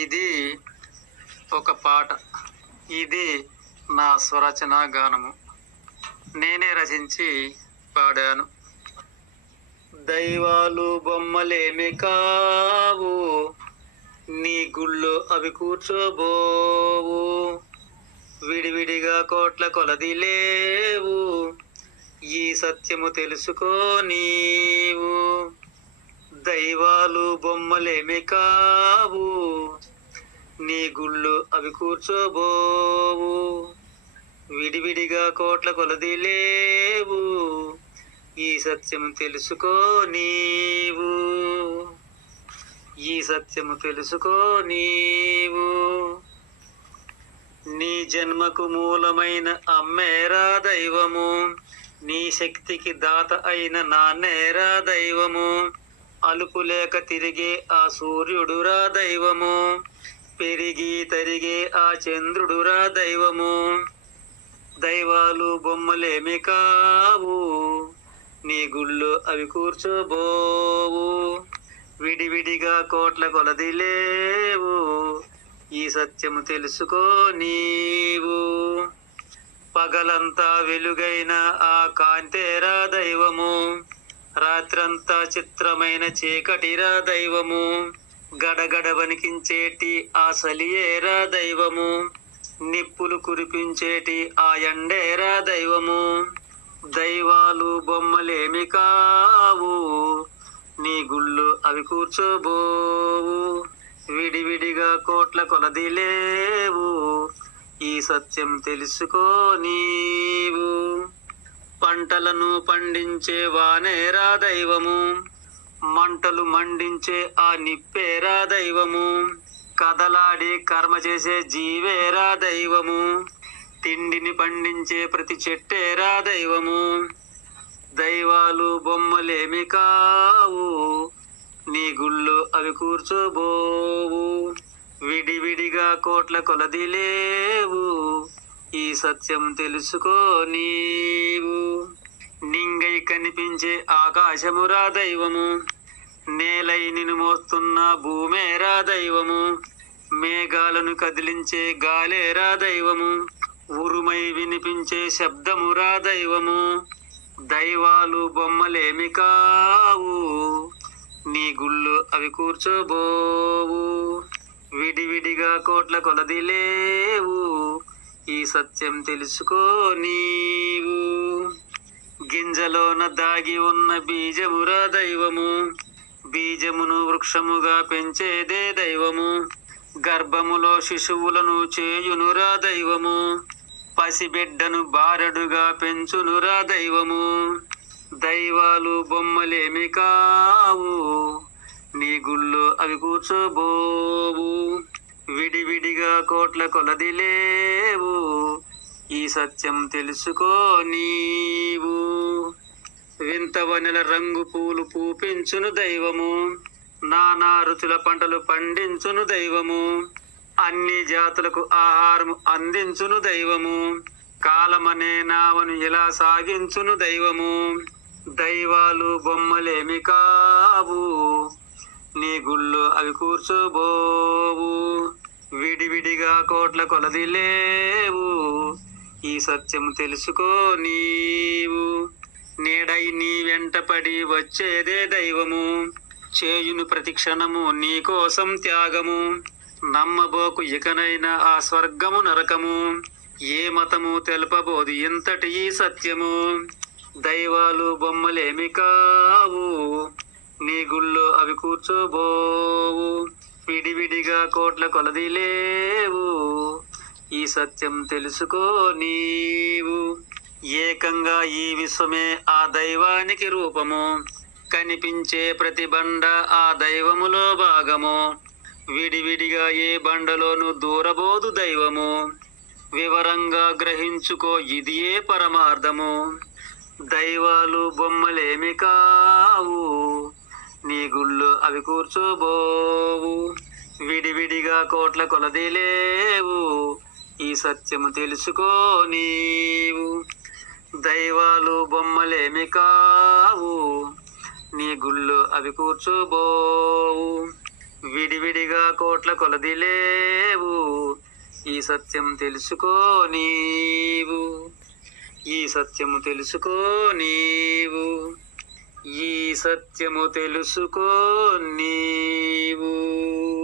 ఇది ఒక పాట. ఇది నా స్వరచన గానము. నేనే రచించి పాడాను. దైవాలు బొమ్మలేమి కావు, నీ గుళ్ళో అవి కూర్చోబోవు. విడివిడిగా కోట్ల కొలది లేవు, ఈ సత్యము తెలుసుకో నీవు. దైవాలు బొమ్మలేమి కావు, నీ గుళ్ళు అవి కూర్చోబోవు. విడివిడిగా కోట్ల కొలది లేవు, ఈ సత్యము తెలుసుకో నీవు. ఈ సత్యము తెలుసుకో నీవు. నీ జన్మకు మూలమైన అమ్మేరా దైవము, నీ శక్తికి దాత అయిన నాన్నేరా దైవము. అలుపు లేక తిరిగే ఆ సూర్యుడురా దైవము, పెరిగి తరిగే ఆ చంద్రుడురా దైవము. దైవాలు బొమ్మలేమి కావు, నీ గుళ్ళు అవి కూర్చోబోవు. విడివిడిగా కోట్ల కొలది లేవు, ఈ సత్యము తెలుసుకో నీవు. పగలంతా వెలుగైన ఆ కాంతేరా దైవము, రాత్రంతా చిత్రమైన చీకటిరా దైవము. గడగడ వణికించేటి ఆ సలియేరా దైవము, నిప్పులు కురిపించేటి ఆ ఎండేరా దైవము. దైవాలు బొమ్మలేమి కావు, నీ గుళ్ళు అవి కూర్చోబోవు. విడివిడిగా కోట్ల కొలది లేవు, ఈ సత్యం తెలుసుకో నీవు. పంటలను పండించే వానేరా దైవము, మంటలు మండించే ఆ నిప్పేరా దైవము. కదలాడి కర్మ చేసే జీవేరా దైవము, తిండిని పండించే ప్రతి చెట్టేరా దైవము. దైవాలు బొమ్మలేమి కావు, నీ గుళ్ళు అవి కూర్చోబోవు. విడివిడిగా కోట్ల కొలది లేవు, ఈ సత్యం తెలుసుకో నీవు. నింగై కనిపించే ఆకాశమురా దైవము, నేలై నిన్ను మోస్తున్న భూమేరా దైవము. మేఘాలను కదిలించే గాలేరా దైవము, ఉరుమై వినిపించే శబ్దమురా దైవము. దైవాలు బొమ్మలేమి కావు, నీ గుళ్ళు అవి కూర్చోబోవు. విడివిడిగా కోట్ల కొలది లేవు, ఈ సత్యం తెలుసుకో నీవు. గింజలోన దాగి ఉన్న బీజమురా దైవము, బీజమును వృక్షముగా పెంచేదే దైవము. గర్భములో శిశువులను చేయునురా దైవము, పసిబిడ్డను బారెడుగా పెంచునురా దైవము. దైవాలు బొమ్మలేమి కావు, నీ గుళ్ళు అవి కూర్చోబోవు. విడివిడిగా కోట్ల కొలది లేవు, ఈ సత్యం తెలుసుకో నీవు. వింతవనెల రంగు పూలు పూపించును దైవము, నానా రుచుల పంటలు పండించును దైవము. అన్ని జాతులకు ఆహారము అందించును దైవము, కాలమనే నావను ఇలా సాగించును దైవము. దైవాలు బొమ్మలేమి కావు, నీ గుళ్ళు అవి కూర్చోబోవు. విడివిడిగా కోట్ల కొలది లేవు, ఈ సత్యం తెలుసుకో నీవు. నీడై నీ వెంట పడి వచ్చేదే దైవము, చేయును ప్రతి క్షణము నీ కోసం త్యాగము. నమ్మబోకు ఇకనైనా ఆ స్వర్గము నరకము, ఏ మతము తెలుపబోదు ఇంతటి ఈ సత్యము. దైవాలు బొమ్మలేమి కావు, నీ గుళ్ళో అవి కూర్చోబోవు. విడివిడిగా కోట్ల కొలది లేవు, ఈ సత్యం తెలుసుకో నీవు. ఏకంగా ఈ విశ్వమే ఆ దైవానికి రూపము, కనిపించే ప్రతి బండ ఆ దైవములో భాగము. విడివిడిగా ఏ బండలోను దూరబోదు దైవము, వివరంగా గ్రహించుకో ఇది ఏ పరమార్థము. దైవాలు బొమ్మలేమి కావు, నీ గుళ్ళు అవి కూర్చోబోవు. విడివిడిగా కోట్ల కొలది లేవు, ఈ సత్యము తెలుసుకో నీవు. దైవాలు బొమ్మలేమి కావు, నీ గుళ్ళు అవి కూర్చోబోవు. విడివిడిగా కోట్ల కొలది లేవు, ఈ సత్యం తెలుసుకో నీవు, ఈ సత్యము తెలుసుకో నీవు, ఈ సత్యము తెలుసుకో నీవు.